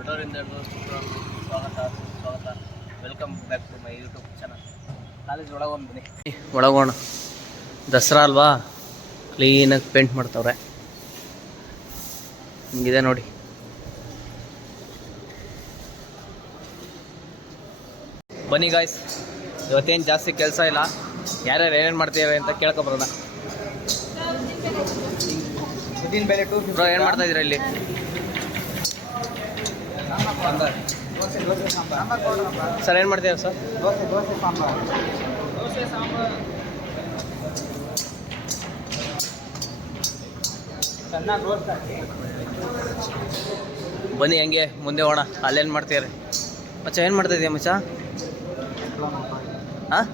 ದೊಡ್ಡವರಿಂದ ಸ್ವಾಗತ welcome back to my YouTube channel. College ಒಳಗೋಣ ಬನ್ನಿ, ಒಳಗೋಣ. ದಸರಾ ಅಲ್ವಾ, ಕ್ಲೀನಾಗಿ ಪೇಂಟ್ ಮಾಡ್ತವ್ರೆ. ಹಿಂಗಿದೆ ನೋಡಿ. ಬನ್ನಿ ಗಾಯ್ಸ್, ಇವತ್ತೇನು ಜಾಸ್ತಿ ಕೆಲಸ ಇಲ್ಲ. ಯಾರ್ಯಾರು ಏನೇನು ಮಾಡ್ತೀವಿ ಅಂತ ಕೇಳ್ಕೊಬರೋಣ. ಬ್ರೋ, ಏನು ಮಾಡ್ತಾ ಇದ್ದೀರಾ ಇಲ್ಲಿ? ಸರ್ ಏನು ಮಾಡ್ತೀರಾ ಸರ್? ದೋಸೆ ಸಾಂಬಾರ್ ಬನ್ನಿ ಹಂಗೆ ಮುಂದೆ ಹೋಗೋಣ. ಅಲ್ಲೇನು ಮಾಡ್ತೀರ ಮಚ್ಚ? ಏನು ಮಾಡ್ತಾ ಇದೀಯ ಮಚ್ಚ? ಹಾಂ,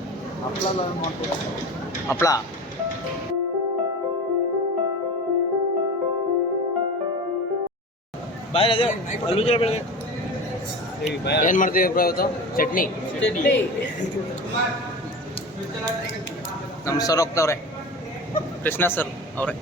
ಹಪ್ಪಳ. ಏನು ಮಾಡ್ತೀವಿ ಬ್ರೋ ಇವತ್ತು? ಚಟ್ನಿ. ನಮ್ಮ ಸರ್ ಹೋಗ್ತವ್ರೆ, ಕೃಷ್ಣ ಸರ್ ಅವರೇ.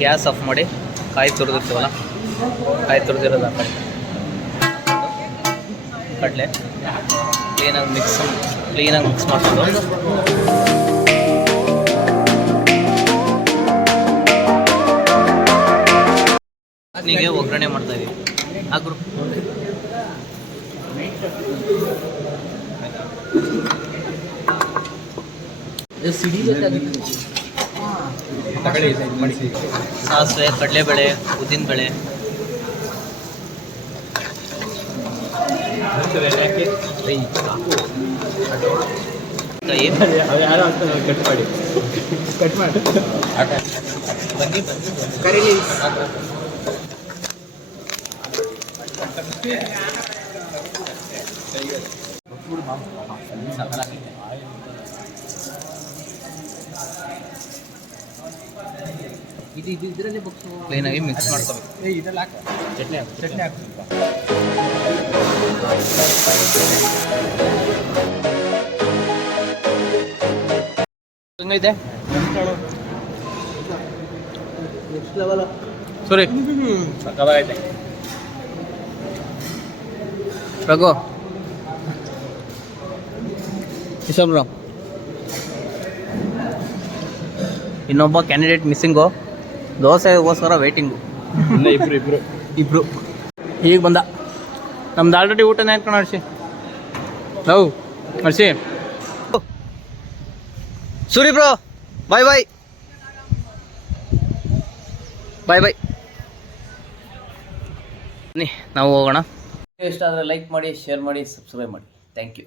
ಗ್ಯಾಸ್ ಆಫ್ ಮಾಡಿ ಕಾಯಿ ತುರಿದಿರ್ತೀವಲ್ಲ, ಕಾಯಿ ತುರಿದಿರೋದು ಹಾಕಿ ಕಡಲೆ ಕ್ಲೀನಾಗಿ ಮಿಕ್ಸ್ ಮಾಡ್ಕೊಂಡು ಚಟ್ನಿಗೆ ಒಗ್ಗರಣೆ ಮಾಡ್ತಾ ಇದೀವಿ. ಹಾಕ್ರು ಸಾಸಿವೆ, ಕಡಲೆಬೇಳೆ, ಉದ್ದಿನಬೇಳೆ, ಕಟ್ ಮಾಡಿ ಇದರಲ್ಲಿ ಕ್ಲೀನಾಗಿ ಮಿಕ್ಸ್ ಮಾಡ್ಕೋಬೇಕು. ಚಟ್ನಿ ಹಾಕಿ ಹೆಂಗೈತೆ ಸರಿ? ಸಕ್ಕತ್ತಾಗೈತೆ. ರಘು, ಇಷ್ಟೊಬ್ರು ಇನ್ನೊಬ್ಬ ಕ್ಯಾಂಡಿಡೇಟ್ ಮಿಸ್ಸಿಂಗು, ದೋಸೆಗೋಸ್ಕರ ವೇಟಿಂಗು. ಇಬ್ರು ಈಗ ಬಂದ. ನಮ್ದು ಆಲ್ರೆಡಿ ಊಟನೇ ಹಾಕೊಂಡು ಹರ್ಷಿ. ಹರ್ಷಿ, ಸೂರಿ ಬ್ರೋ, ಬಾಯ್ ಬಾಯ್ ಬಾಯ್ ಬಾಯ್. ಬನ್ನಿ ನಾವು ಹೋಗೋಣ. ಇಷ್ಟ ಆದರೆ ಲೈಕ್ ಮಾಡಿ, ಶೇರ್ ಮಾಡಿ, ಸಬ್ಸ್ಕ್ರೈಬ್ ಮಾಡಿ. Thank you.